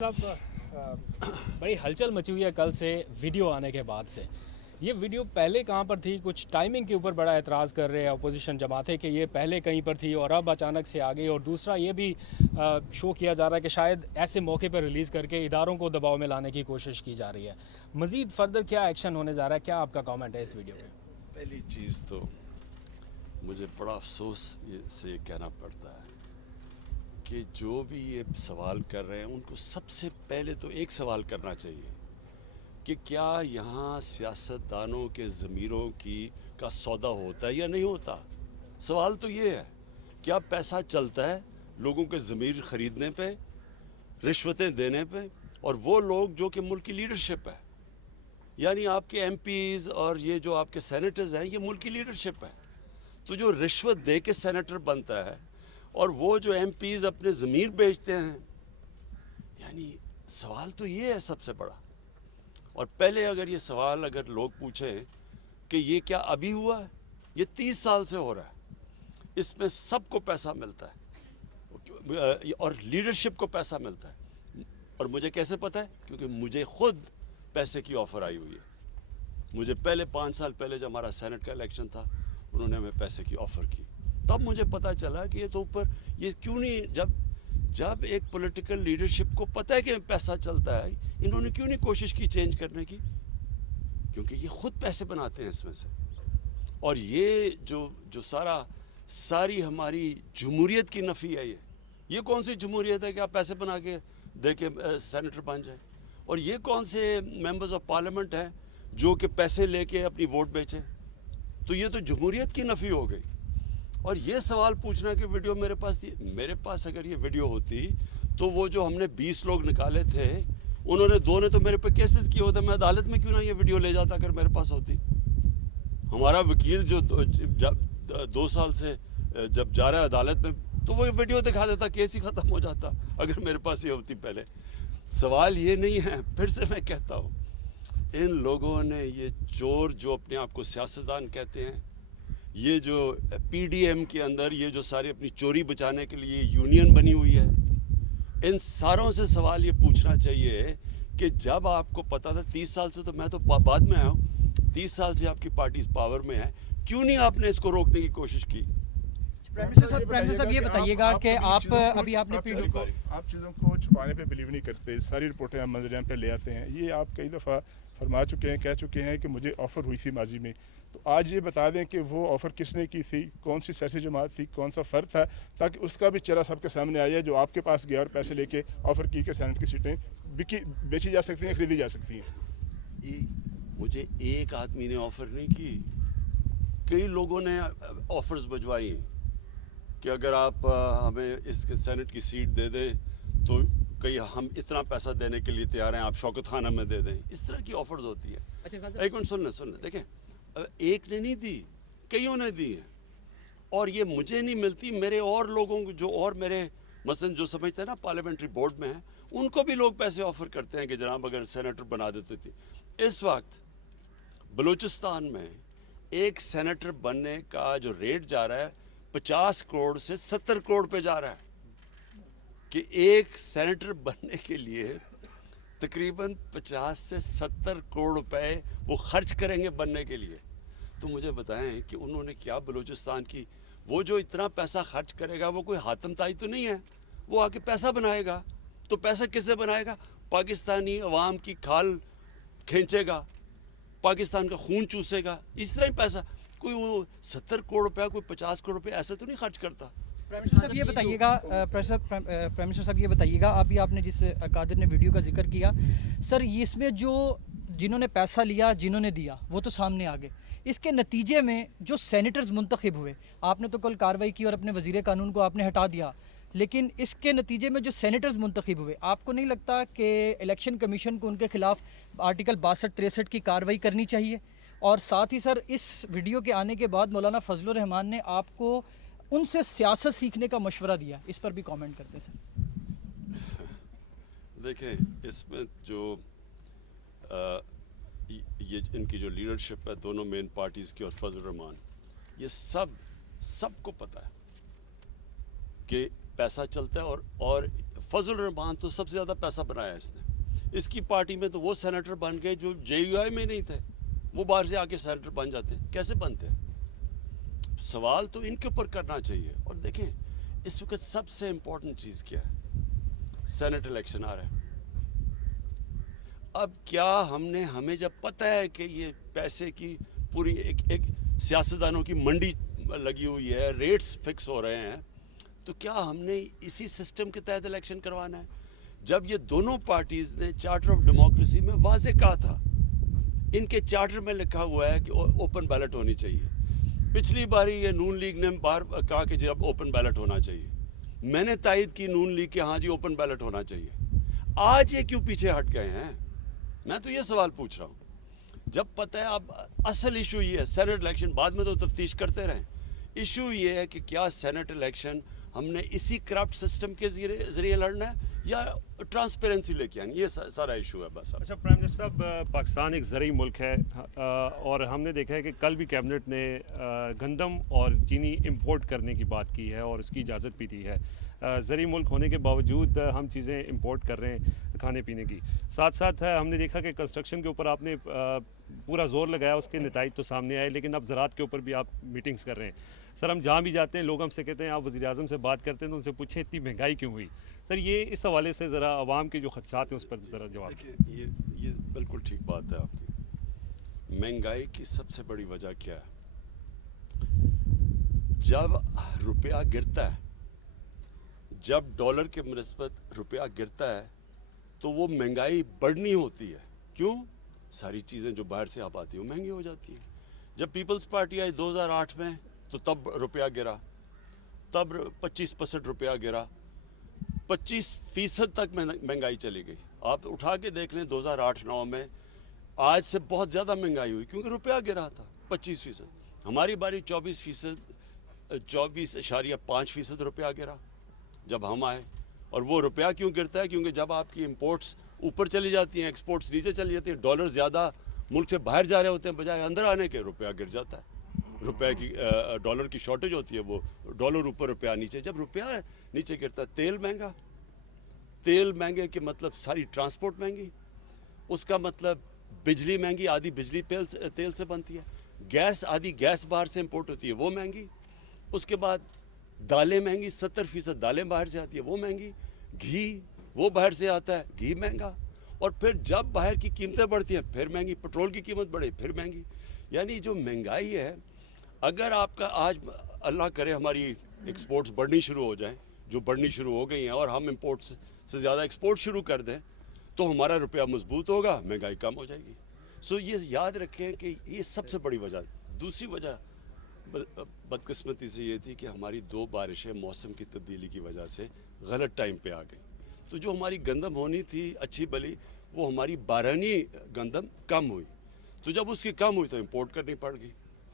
साहब बड़ी हलचल मची हुई है कल से वीडियो आने के बाद से। ये वीडियो पहले कहाँ पर थी, कुछ टाइमिंग के ऊपर बड़ा एतराज़ कर रहे हैं अपोजिशन जमाते कि ये पहले कहीं पर थी और अब अचानक से आ गई। और दूसरा ये भी शो किया जा रहा है कि शायद ऐसे मौके पर रिलीज़ करके इदारों को दबाव में लाने की कोशिश की जा रही है। मज़ीद फर्दर क्या एक्शन होने जा रहा है, क्या आपका कमेंट है इस वीडियो पे? पहली चीज़ तो मुझे बड़ा अफसोस से कहना पड़ता है कि जो भी ये सवाल कर रहे हैं उनको सबसे पहले तो एक सवाल करना चाहिए कि क्या यहाँ सियासतदानों के ज़मीरों का सौदा होता है या नहीं होता। सवाल तो ये है, क्या पैसा चलता है लोगों के ज़मीर ख़रीदने पे, रिश्वतें देने पे, और वो लोग जो कि मुल्क की लीडरशिप है, यानी आपके एमपीज़ और ये जो आपके सेनेटर्स हैं, ये मुल्क की लीडरशिप है। तो जो रिश्वत दे के सेनेटर बनता है और वो जो एमपीज़ अपने ज़मीर बेचते हैं, यानी सवाल तो ये है सबसे बड़ा। और पहले अगर ये सवाल अगर लोग पूछें कि ये क्या अभी हुआ है, ये 30 साल से हो रहा है, इसमें सबको पैसा मिलता है और लीडरशिप को पैसा मिलता है। और मुझे कैसे पता है? क्योंकि मुझे खुद पैसे की ऑफ़र आई हुई है। मुझे पहले 5 साल पहले जब हमारा सेनेट का इलेक्शन था, उन्होंने हमें पैसे की ऑफ़र की, तब मुझे पता चला कि ये तो ऊपर ये क्यों नहीं, जब एक पॉलिटिकल लीडरशिप को पता है कि पैसा चलता है, इन्होंने क्यों नहीं कोशिश की चेंज करने की? क्योंकि ये खुद पैसे बनाते हैं इसमें से। और ये जो सारी हमारी जमहूरियत की नफ़ी है, ये कौन सी जमहूरियत है कि आप पैसे बना के दे के सेनेटर बन जाए? और ये कौन से मेंबर्स ऑफ पार्लियामेंट हैं जो कि पैसे लेके अपनी वोट बेचें? तो ये तो जमहूरियत की नफ़ी हो गई। और ये सवाल पूछना कि वीडियो मेरे पास अगर ये वीडियो होती तो वो जो हमने 20 लोग निकाले थे, उन्होंने 2 ने तो मेरे पे केसेस किए होते, मैं अदालत में क्यों ना ये वीडियो ले जाता अगर मेरे पास होती। हमारा वकील जो 2 साल से जब जा रहा है अदालत में, तो वो वीडियो दिखा देता, केस ही ख़त्म हो जाता अगर मेरे पास ये होती पहले। सवाल ये नहीं है, फिर से मैं कहता हूँ, इन लोगों ने ये चोर जो अपने आप को सियासतदान कहते हैं, ये जो पीडीएम के अंदर ये जो सारी अपनी चोरी बचाने के लिए यूनियन बनी हुई है, इन सारों से सवाल ये पूछना चाहिए कि जब आपको पता था 30 साल से, तो मैं तो बाद में आया हूँ, 30 साल से आपकी पार्टी पावर में है, क्यों नहीं आपने इसको रोकने की कोशिश की? प्राइम मिनिस्टर साहब ये बताइएगा कि आप अभी आपने आप चीज़ों को छुपाने पे बिलीव नहीं करते, सारी रिपोर्टें हम मंजर पे ले आते हैं। ये आप कई दफ़ा फरमा चुके हैं, कह चुके हैं कि मुझे ऑफ़र हुई थी माजी में, तो आज ये बता दें कि वो ऑफ़र किसने की थी, कौन सी सियासी जमात थी, कौन सा फ़र्द था, ताकि उसका भी चेहरा सबके सामने आया जो आपके पास गया और पैसे लेके ऑफ़र की कि सेनेट की सीटें बेची जा सकती हैं, खरीदी जा सकती हैं। मुझे एक आदमी ने ऑफ़र नहीं की, कई लोगों ने ऑफ़र्स भिजवाई हैं कि अगर आप हमें इस सेनेट की सीट दे दें तो कहीं हम इतना पैसा देने के लिए तैयार हैं, आप शौकत खान हमें दे दें। इस तरह की ऑफ़र्स होती है। एक मिनट सुन लें, देखें, एक ने नहीं दी, कईयों ने दी हैं। और ये मुझे नहीं मिलती, मेरे और लोगों को जो और मेरे मसलन जो समझते हैं ना पार्लियामेंट्री बोर्ड में हैं, उनको भी लोग पैसे ऑफ़र करते हैं कि जनाब अगर सेनेटर बना देते थे। इस वक्त बलूचिस्तान में एक सेनेटर बनने का जो रेट जा रहा है 50 करोड़ से 70 करोड़ पे जा रहा है, कि एक सेनेटर बनने के लिए तकरीबन 50 से 70 करोड़ रुपए वो खर्च करेंगे बनने के लिए। तो मुझे बताएं कि उन्होंने क्या बलूचिस्तान की, वो जो इतना पैसा खर्च करेगा वो कोई हातम ताई तो नहीं है, वो आके पैसा बनाएगा। तो पैसा किससे बनाएगा? पाकिस्तानी अवाम की खाल खींचेगा, पाकिस्तान का खून चूसेगा, इस तरह ही पैसा। कोई वो 70 करोड़ रुपया, कोई 50 करोड़ रुपया ऐसे तो नहीं खर्च करता। प्राइम मिनिस्टर साहब ये बताइएगा, प्राइम मिनिस्टर साहब ये बताइएगा, अभी आपने जिस कादिर ने वीडियो का जिक्र किया सर, इसमें जो जिन्होंने पैसा लिया, जिन्होंने दिया, वो तो सामने आ गए। इसके नतीजे में जो सेनेटर्स मुंतखब हुए, आपने तो कल कार्रवाई की और अपने वजीर कानून को आपने हटा दिया, लेकिन इसके नतीजे में जो सेनेटर्स मुंतखब हुए, आपको नहीं लगता कि इलेक्शन कमीशन को उनके खिलाफ आर्टिकल 62-63 की कार्रवाई करनी चाहिए? और साथ ही सर, इस वीडियो के आने के बाद मौलाना फजलुर रहमान ने आपको उनसे सियासत सीखने का मशवरा दिया, इस पर भी कमेंट करते सर। देखें, इसमें जो ये इनकी जो लीडरशिप है दोनों मेन पार्टीज़ की और फजलुर रहमान, ये सबको पता है कि पैसा चलता है। और फजल रहमान तो सबसे ज़्यादा पैसा बनाया इसने। इसकी पार्टी में तो वो सेनेटर बन गए जो JUI में नहीं थे, वो बाहर से आके सेनेटर बन जाते हैं। कैसे बनते हैं? सवाल तो इनके ऊपर करना चाहिए। और देखें इस वक्त सबसे इम्पोर्टेंट चीज़ क्या है, सेनेट इलेक्शन आ रहा है। अब क्या हमें जब पता है कि ये पैसे की पूरी एक सियासतदानों की मंडी लगी हुई है, रेट्स फिक्स हो रहे हैं, तो क्या हमने इसी सिस्टम के तहत इलेक्शन करवाना है? जब ये दोनों पार्टीज ने चार्टर ऑफ डेमोक्रेसी में वाजे कहा था, इनके चार्टर में लिखा हुआ है कि ओपन बैलेट होनी चाहिए। पिछली बारी ये नून लीग ने बार कहा कि जब ओपन बैलेट होना चाहिए, मैंने तायद की नून लीग के हाँ जी ओपन बैलेट होना चाहिए। आज ये क्यों पीछे हट गए हैं? मैं तो ये सवाल पूछ रहा हूँ। जब पता है अब असल इशू ये है सेनेट इलेक्शन, बाद में तो तफ्तीश करते रहें। इशू ये है कि क्या सेनेट इलेक्शन हमने इसी करप्ट सिस्टम के जरिए लड़ना है या ट्रांसपेरेंसी लेके आनी, ये सारा इशू है बस। अच्छा प्राइम मिनिस्टर साहब, पाकिस्तान एक ज़रूरी मुल्क है और हमने देखा है कि कल भी कैबिनेट ने गंदम और चीनी इंपोर्ट करने की बात की है और उसकी इजाज़त भी दी है। ज़रूरी मुल्क होने के बावजूद हम चीज़ें इंपोर्ट कर रहे हैं खाने पीने की। साथ साथ हमने देखा कि कंस्ट्रक्शन के ऊपर आपने पूरा जोर लगाया, उसके नताइज तो सामने आए, लेकिन अब ज़राअत के ऊपर भी आप मीटिंग्स कर रहे हैं। सर हम जहाँ भी जाते हैं लोग हमसे कहते हैं, आप वज़ीर-ए-आज़म से बात करते हैं तो उनसे पूछे इतनी महंगाई क्यों हुई? सर ये इस हवाले से ज़रा आवाम के जो खदशात हैं उस पर ज़रा जवाब। देखिए ये बिल्कुल ठीक बात है आपकी। महंगाई की सबसे बड़ी वजह क्या है? जब रुपया गिरता है, जब डॉलर के मुनिस्बत रुपया गिरता है तो वो महंगाई बढ़नी होती है। क्यों? सारी चीज़ें जो बाहर से आप आती हैं वो महंगी हो जाती हैं। जब पीपल्स पार्टी आई 2008 में तो तब रुपया गिरा, तब 25% रुपया गिरा, 25% तक महंगाई चली गई। आप उठा के देख लें 2008-9 में आज से बहुत ज़्यादा महंगाई हुई क्योंकि रुपया गिरा था 25%। हमारी बारी 24.5% रुपया गिरा जब हम आए। और वो रुपया क्यों गिरता है? क्योंकि जब आपकी इंपोर्ट्स ऊपर चली जाती हैं, एक्सपोर्ट्स नीचे चली जाती हैं, डॉलर ज़्यादा मुल्क से बाहर जा रहे होते हैं बजाय अंदर आने के, रुपया गिर जाता है। रुपए की डॉलर की शॉर्टेज होती है, वो डॉलर ऊपर रुपया नीचे। जब रुपया नीचे गिरता है, तेल महंगा, तेल महंगे के मतलब सारी ट्रांसपोर्ट महंगी, उसका मतलब बिजली महंगी, आधी बिजली तेल से बनती है, गैस आधी गैस बाहर से इंपोर्ट होती है वो महंगी, उसके बाद दालें महंगी, 70% दालें बाहर से आती है वो महंगी, घी वो बाहर से आता है घी महंगा, और फिर जब बाहर की कीमतें बढ़ती हैं फिर महंगी, पेट्रोल की कीमत बढ़े फिर महंगी। यानी जो महंगाई है, अगर आपका आज अल्लाह करे हमारी एक्सपोर्ट्स बढ़नी शुरू हो जाएं, जो बढ़नी शुरू हो गई हैं, और हम इंपोर्ट्स से ज़्यादा एक्सपोर्ट शुरू कर दें तो हमारा रुपया मजबूत होगा, महंगाई कम हो जाएगी। सो ये याद रखें कि ये सबसे बड़ी वजह। दूसरी वजह बदकिस्मती से ये थी कि हमारी 2 बारिशें मौसम की तब्दीली की वजह से गलत टाइम पे आ गई, तो जो हमारी गंदम होनी थी अच्छी भली, वो हमारी बारहनी गंदम कम हुई, तो जब उसकी कम हुई तो इंपोर्ट करनी पड़ गई।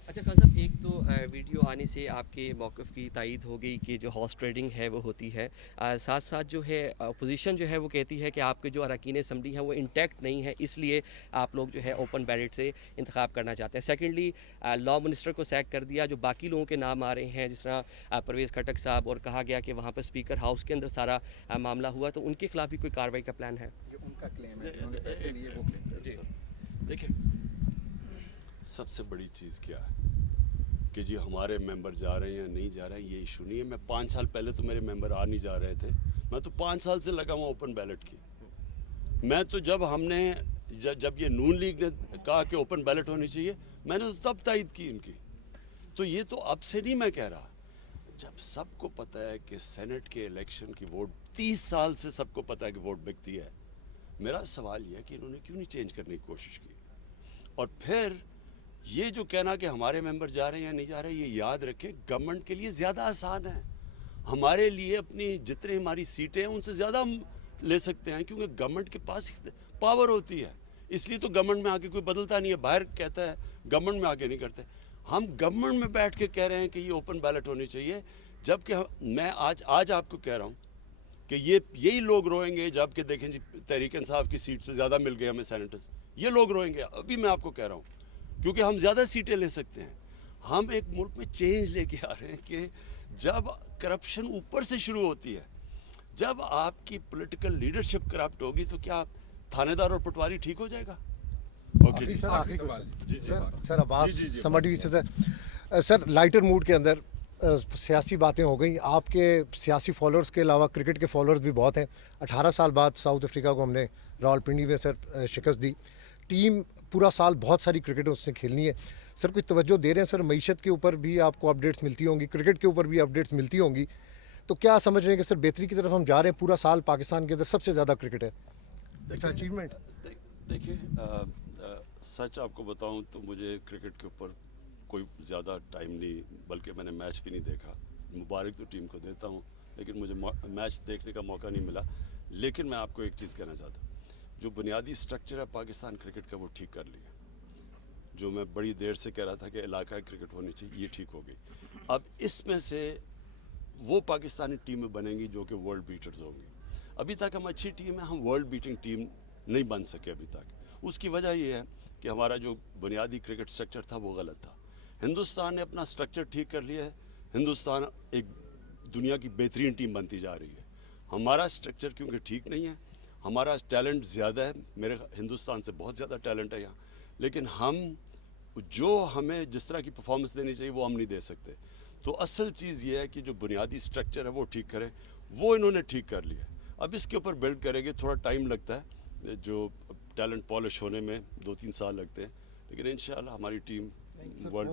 अच्छा खान साहब, एक तो वीडियो आने से आपके मौक़िफ़ की तायीद हो गई कि जो हॉर्स ट्रेडिंग है वो होती है, साथ साथ जो है अपोजिशन जो है वो कहती है कि आपके जो अरकान असम्बली हैं वो इंटैक्ट नहीं है, इसलिए आप लोग जो है ओपन बैलेट से इंतखाब करना चाहते हैं। सेकेंडली लॉ मिनिस्टर को सैक कर दिया, जो बाकी लोगों के नाम आ रहे हैं जिस तरह परवेज़ खटक साहब, और कहा गया कि वहाँ पर स्पीकर हाउस के अंदर सारा मामला हुआ, तो उनके खिलाफ भी कोई कार्रवाई का प्लान है? उनका क्लेम है उन्होंने पैसे लिए, वो क्लेम। देखिए सबसे बड़ी चीज़ क्या है कि जी हमारे मेंबर जा रहे हैं या नहीं जा रहे हैं, ये इशू नहीं है। मैं 5 साल पहले तो मेरे मेंबर आ नहीं जा रहे थे, मैं तो 5 साल से लगा हुआ ओपन बैलेट की। मैं तो जब ये नून लीग ने कहा कि ओपन बैलेट होनी चाहिए, मैंने तो तब तायद की इनकी। तो ये तो अब से नहीं मैं कह रहा, जब सबको पता है कि सेनेट के इलेक्शन की वोट 30 साल से सबको पता है कि वोट बिकती है। मेरा सवाल यह है कि इन्होंने क्यों नहीं चेंज करने की कोशिश की। और फिर ये जो कहना कि हमारे मेंबर जा रहे हैं या नहीं जा रहे हैं, ये याद रखें गवर्नमेंट के लिए ज़्यादा आसान है। हमारे लिए अपनी जितनी हमारी सीटें हैं उनसे ज़्यादा हम ले सकते हैं, क्योंकि गवर्नमेंट के पास पावर होती है। इसलिए तो गवर्नमेंट में आके कोई बदलता नहीं है, बाहर कहता है, गवर्नमेंट में आके नहीं करते। हम गवर्नमेंट में बैठ के कह रहे हैं कि ये ओपन बैलेट होनी चाहिए, जबकि मैं आज आपको कह रहा हूँ कि यही लोग रोएंगे जबकि देखें जी तहरीक इंसाफ की सीट से ज़्यादा मिल गए हमें सेनेटर्स, ये लोग रोएंगे। अभी मैं आपको कह रहा हूँ क्योंकि हम ज़्यादा सीटें ले सकते हैं। हम एक मुल्क में चेंज लेके आ रहे हैं कि जब करप्शन ऊपर से शुरू होती है, जब आपकी पॉलिटिकल लीडरशिप करप्ट होगी तो क्या थानेदार और पटवारी ठीक हो जाएगा? ओके जी। आखिरी क्वेश्चन सर अब्बास समडी से सर लाइटर मूड के अंदर सियासी बातें हो गई। आपके सियासी फॉलोअर्स के अलावा क्रिकेट के फॉलोअर्स भी बहुत हैं। 18 साल बाद साउथ अफ्रीका को हमने रावलपिंडी में सर शिकस्त दी। टीम पूरा साल बहुत सारी क्रिकेट उससे खेलनी है। सर कोई तवज्जो दे रहे हैं सर? मईशत के ऊपर भी आपको अपडेट्स मिलती होंगी, क्रिकेट के ऊपर भी अपडेट्स मिलती होंगी, तो क्या समझ रहे हैं कि सर बेहतरी की तरफ हम जा रहे हैं? पूरा साल पाकिस्तान के अंदर सबसे ज़्यादा क्रिकेट है, इट्स अचीवमेंट। देखिए सच आपको बताऊं तो मुझे क्रिकेट के ऊपर कोई ज़्यादा टाइम नहीं, बल्कि मैंने मैच भी नहीं देखा। मुबारक तो टीम को देता हूं, लेकिन मुझे मैच देखने का मौका नहीं मिला। लेकिन मैं आपको एक चीज़ कहना चाहता हूं, जो बुनियादी स्ट्रक्चर है पाकिस्तान क्रिकेट का वो ठीक कर लिया। जो मैं बड़ी देर से कह रहा था कि इलाका क्रिकेट होनी चाहिए, ये ठीक हो गई। अब इसमें से वो पाकिस्तानी टीमें बनेंगी जो कि वर्ल्ड बीटर्स होंगी। अभी तक हम अच्छी टीम है, हम वर्ल्ड बीटिंग टीम नहीं बन सके अभी तक। उसकी वजह ये है कि हमारा जो बुनियादी क्रिकेट स्ट्रक्चर था वो गलत था। हिंदुस्तान ने अपना स्ट्रक्चर ठीक कर लिया है, हिंदुस्तान एक दुनिया की बेहतरीन टीम बनती जा रही है। हमारा स्ट्रक्चर क्योंकि ठीक नहीं है, हमारा टैलेंट ज़्यादा है, मेरे हिंदुस्तान से बहुत ज़्यादा टैलेंट है यहाँ, लेकिन हम जो हमें जिस तरह की परफॉर्मेंस देनी चाहिए वो हम नहीं दे सकते। तो असल चीज़ ये है कि जो बुनियादी स्ट्रक्चर है वो ठीक करें, वो इन्होंने ठीक कर लिया। अब इसके ऊपर बिल्ड करेंगे, थोड़ा टाइम लगता है, जो टैलेंट पॉलिश होने में 2-3 साल लगते हैं, लेकिन इंशाल्लाह हमारी टीम वर्ल्ड